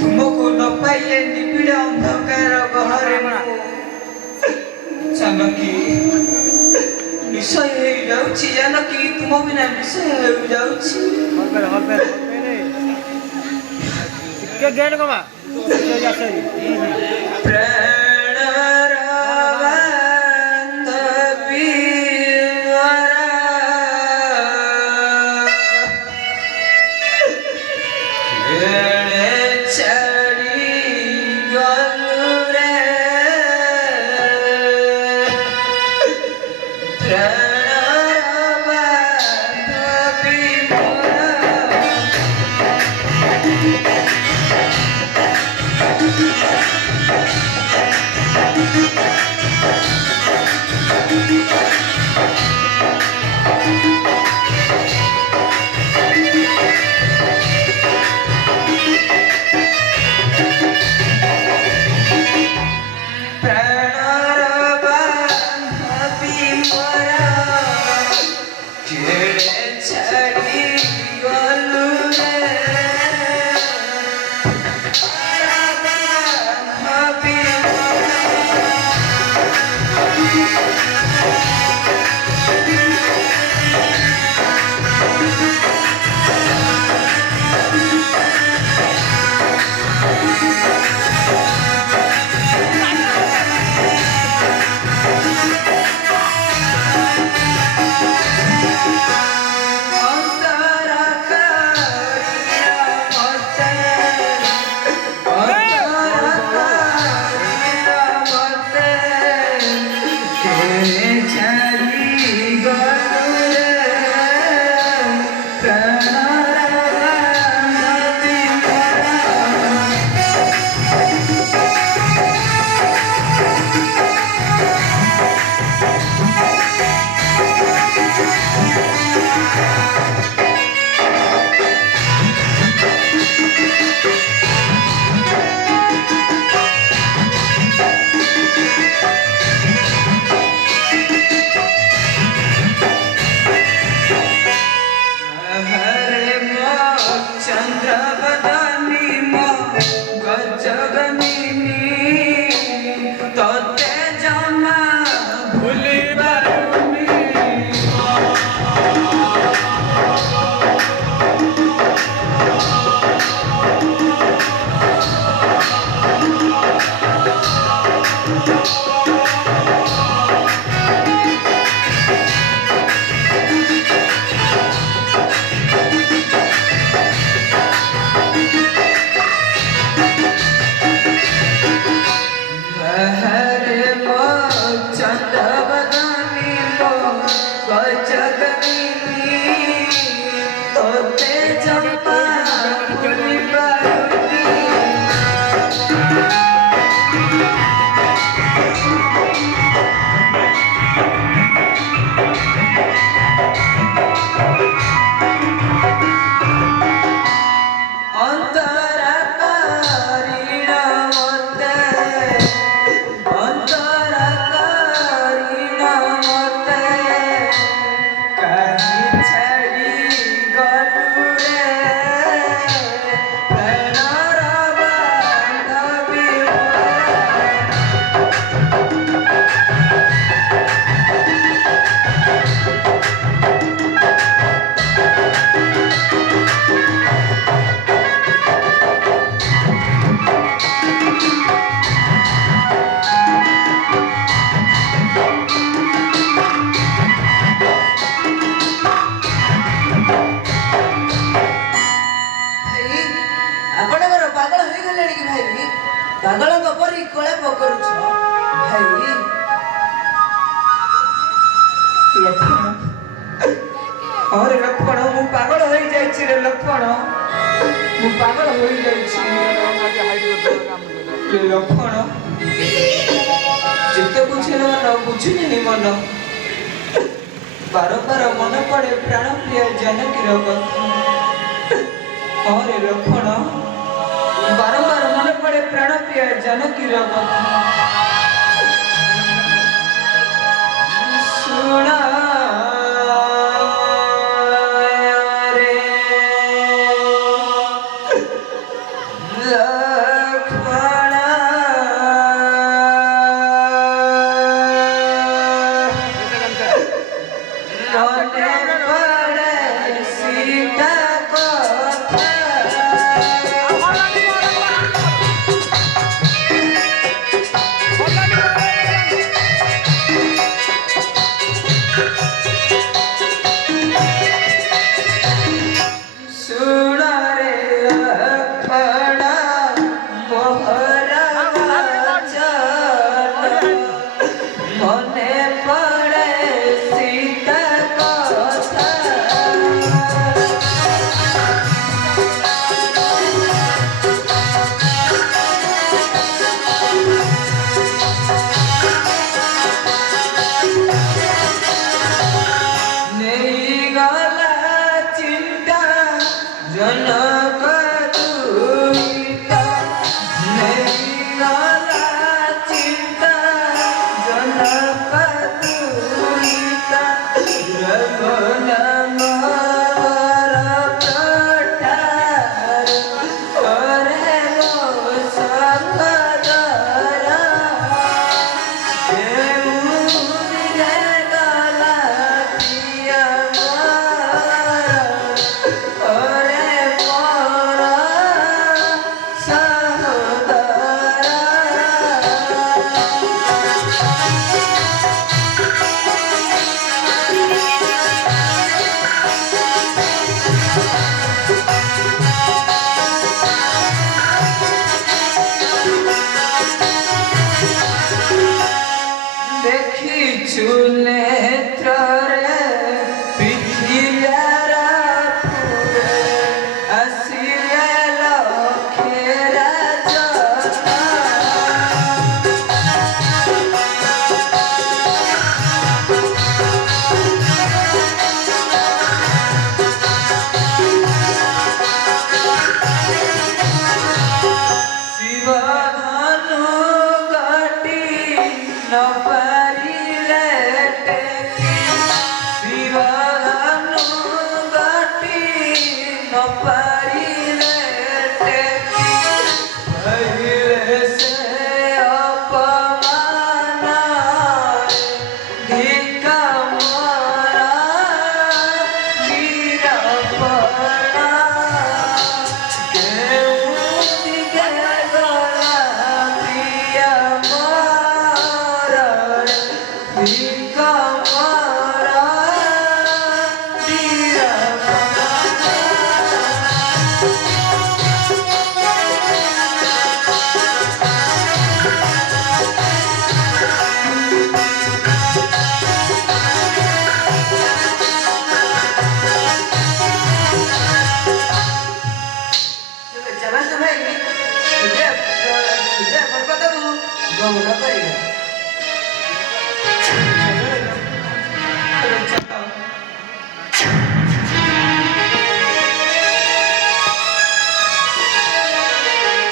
तुमको न पाइले निबिड़ अंधकार गहरे जानकी निशय हो जाउछि जानकी तुम बिना निशय हो जाउछि ज्ञान कमा अरे लक्ष्मण मु पागल हो जाइछि रे लक्ष्मण मु पागल हो जाइछि रे लक्ष्मण जिते बुझिलो न बुझिनी मन बार बार मन पड़े प्राण प्रिय जानकी कथा अरे लक्ष्मण बार बार मन पड़े प्राण प्रिय जानकी कथा सुना মনে পড়ে সীতা কথা सुनारे लखड़ा मोहरा चल मने पड़े सीता कथा नहीं गला चिंता जनक दुहिता नहीं गला चिंता जनक दुहिता रघुनाम वर प्रठार करे गो संगदरा देखिछु नेत्रे पृथिव्यार फुले असिरे लखेरा जता शिवधनु गटी न पारिले टेकी शिवधनु गटी न पारिले टेकी पहिले से अपमान धिका मोरा गिरा पड़ा Gak